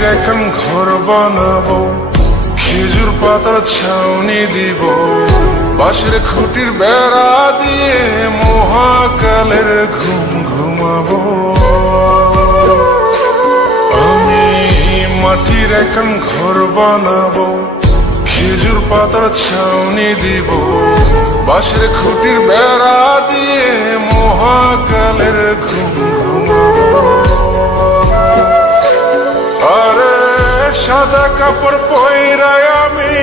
মাটির এখন ঘর বানাবো, খেজুর পাতার ছাউনি দিব, বাঁশের খুঁটির বেড়া দিয়ে মহাকালের ঘুম ঘুমাবো। আমি মাটির এখন ঘর বানাবো, খেজুর পাতার ছাউনি দিব, বাঁশের খুঁটির বেড়া দিয়ে মহাকালের ঘুম ঘুমাবো। আরে সাদা কাপড় পয়রায় আমি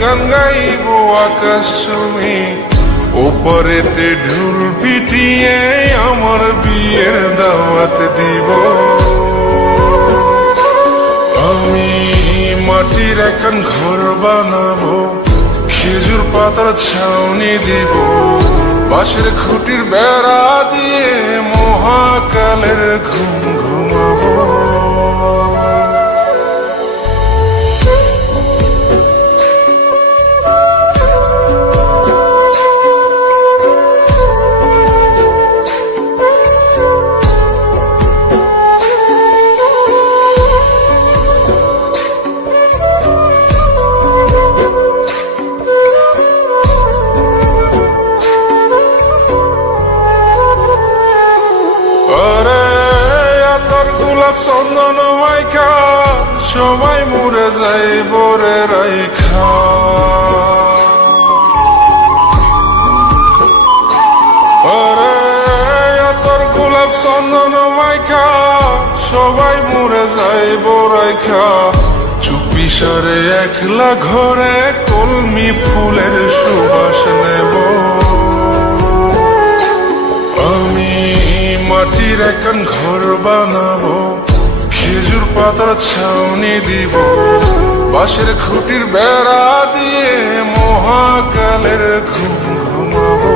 গান গাইব আকাশ চুমি, ওপরেতে ঢুল পিটিয়ে আমার বিয়ের দাওয়াত দিব। আমি মাটির এখন ঘর বানাবো, খেজুর পাতার ছাউনি দিব, বাঁশের খুঁটির বেড়া দিয়ে মহাকালের ঘুম ঘুমাবো। চন্দন মাইখা সবাই মরে যাই বরে রাইখা, আরে তোর গোলাপ চন্দন মাইখা সবাই মরে যাই বরাইখা, চুপি সারে একলা ঘরে কলমি ফুলের সুবাস নেব। আমি মাটির এখন ঘর বানাবো, খেজুর পাতার ছাউনি দিব, বাঁশের খুঁটির বেড়া দিয়ে মহাকালের ঘুম ঘুমাবো।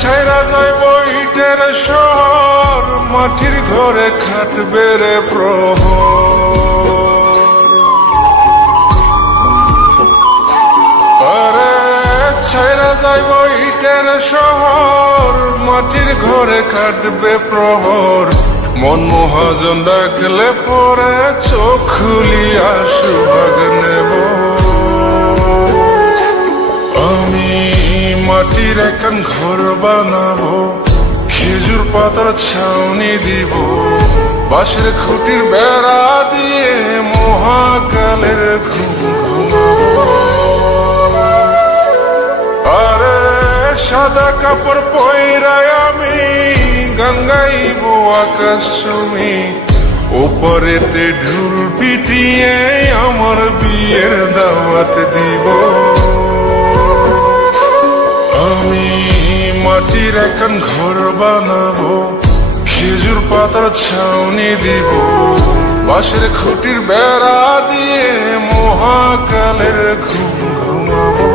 ছাইরা যাইব ইটের শহর, মাটির ঘরে খাটবে রে প্রহর। আরে ছাইরা যাইব ইটের শহর, মাটির ঘরে খাটবে প্রহর। মন মহাজন ডাকলে পরে চোখ খুলিয়া সুভাগ নেব। আমি মাটির এখন ঘর বানাবো, খেজুর পাতার ছাউনি দিব, বাঁশের খুঁটির বেড়া দিয়ে মহাকালের ঘুম ঘুমাবো। আরে সাদা কাপড় পয়রায় আমি গান গাইব আকাশ চুমি, ওপরেতে ঢুল পিটিয়ে আমার বিয়ের দাওয়াত দিব। আমি মাটির এখন ঘর বানাবো, খেজুর পাতার ছাউনি দিব, বাঁশের খুঁটির বেড়া দিয়ে মহাকালের ঘুম ঘুমাবো।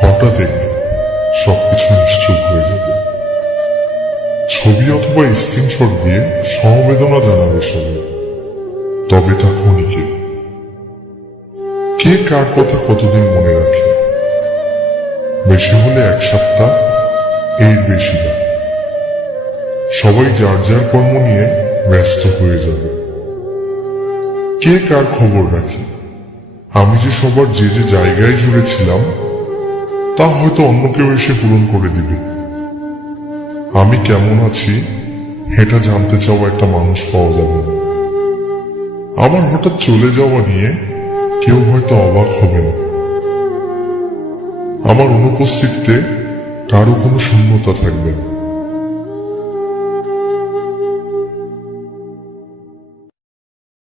হঠাৎ একদিন সবকিছু নিশ্চুপ হয়ে যাবে। ছবি অথবা স্ক্রিনশট দিয়ে সমবেদনা জানাবে সবাই, তবে তা ক্ষণিকে। কে কার কথা কতদিন মনে রাখে? বেশি হলে এক সপ্তাহ, এর বেশি না। সবাই যার যার কর্ম নিয়ে ব্যস্ত হয়ে যাবে। কে কার খবর রাখে? আমি যে সবার যে যে জায়গায় জুড়ে ছিলাম, তা হয়তো অন্য কেউ এসে পূরণ করে দিবে। আমি কেমন আছি এটা জানতে চাওয়া একটা মানুষ পাওয়া যাবে না। আমার হঠাৎ চলে যাওয়া নিয়ে কেউ হয়তো অবাক হবে না। আমার অনুপস্থিতিতে কারো কোনো শূন্যতা থাকবে না।